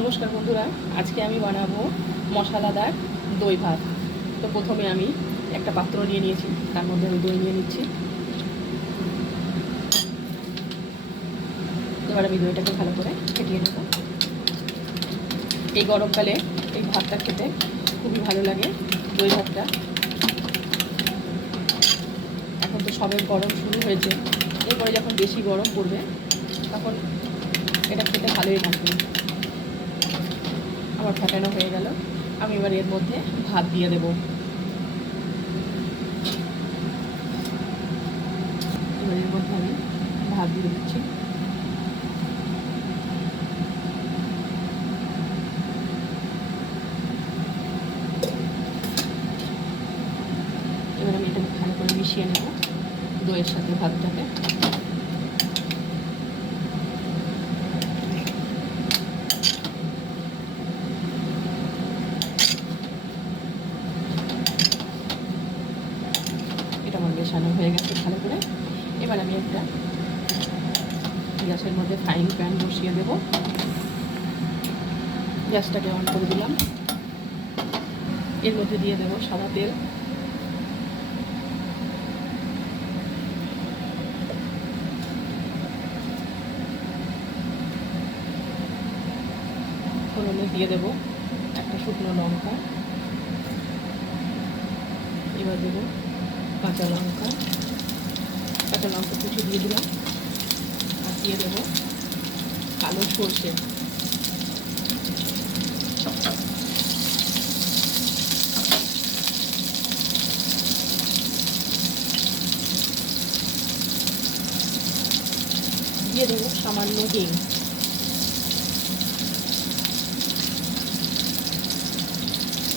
নমস্কার বন্ধুরা, আজকে আমি বানাবো মশলাদার দই ভাত। তো প্রথমে আমি একটা পাত্র নিয়ে নিয়েছি, তার মধ্যে আমি দই নিয়ে নিচ্ছি। এবার আমি দইটাকে ভালো করে ফেটিয়ে নেব। এই গরমকালে এই ভাতটা খেতে খুবই ভালো লাগে, দই ভাতটা। এখন তো সবে গরম শুরু হয়েছে, এরপরে যখন বেশি গরম পড়বে তখন এটা খেতে ভালোই লাগবে। আমার ফেটানো হয়ে গেল, আমি এবার এর মধ্যে ভাত দিয়ে দেব। এবার এর মধ্যে আমি ভাত দিয়ে দিচ্ছি। এবার আমি এটাকে ভালো করে মিশিয়ে নেব দইয়ের সাথে ভাতটাকে। এটা আমার মেশানো হয়ে গেছে ভালো করে। এবার আমি একটা গ্যাসের মধ্যে ফ্রাইং প্যান বসিয়ে দেব। গ্যাসটাকে অন করে দিলাম। এর মধ্যে দিয়ে দেব সাদা তেল। ফোড়নে দিয়ে দেব একটা শুকনো লঙ্কা। এবার দেব কাঁচা লঙ্কা কুচি দিয়ে দিলাম। আর দিয়ে দেব কালো সর্ষে। দিয়ে দেব সামান্য হিং।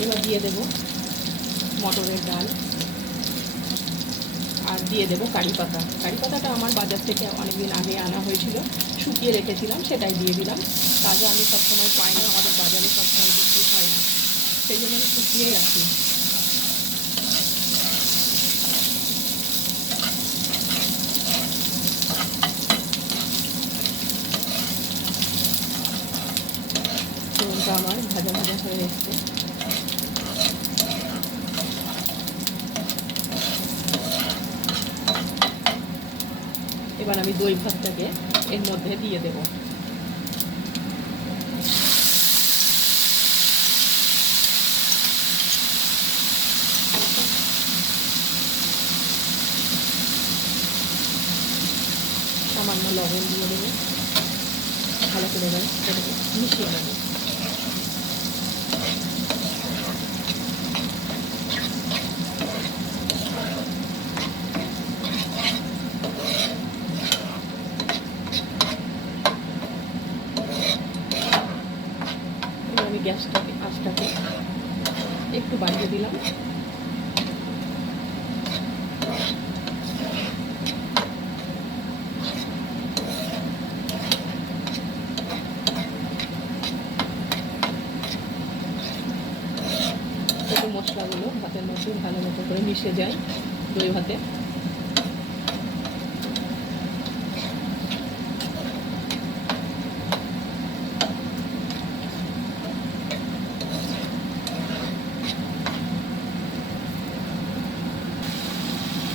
এবার দিয়ে দেব মটরের ডাল। আর দিয়ে দেবো কারি পাতা। কারি পাতাটা আমার বাজার থেকে অনেকদিন আগে আনা হয়েছিল, শুকিয়ে রেখেছিলাম, সেটাই দিয়ে দিলাম। তাজা আমি সবসময় পাই না, আমাদের বাজারে সবসময় বিক্রি হয় না, সেই জন্য আমি শুকিয়েই রাখি। ফোড়নটা আমার ভাজা ভাজা হয়ে এসছে। এবার আমি দই ভাতটাকে এর মধ্যে দিয়ে দেব। সামান্য লবণ দিয়ে দেবো। ভালো করে এবার এটাকে মিশিয়ে নেব। আমি আঁচটাকে একটু বাড়িয়ে দিলাম। মশলাগুলো ভাতের মধ্যে ভালো মতো করে মিশে যায় দই ভাতে।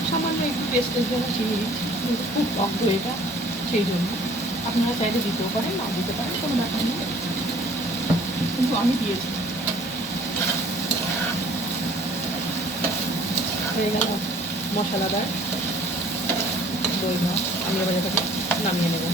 সামান্য একটু টেস্টের জন্য চিনি দিচ্ছি, কিন্তু খুব টক দইটা, সেই জন্য আপনারা চাইলে দিতেও পারেন, না দিতে পারেন, কোনো ব্যাপার নেই, কিন্তু আমি দিয়েছি। হয়ে গেল মশলাদার দই ভাত। আমি এবার এটাকে নামিয়ে নেব।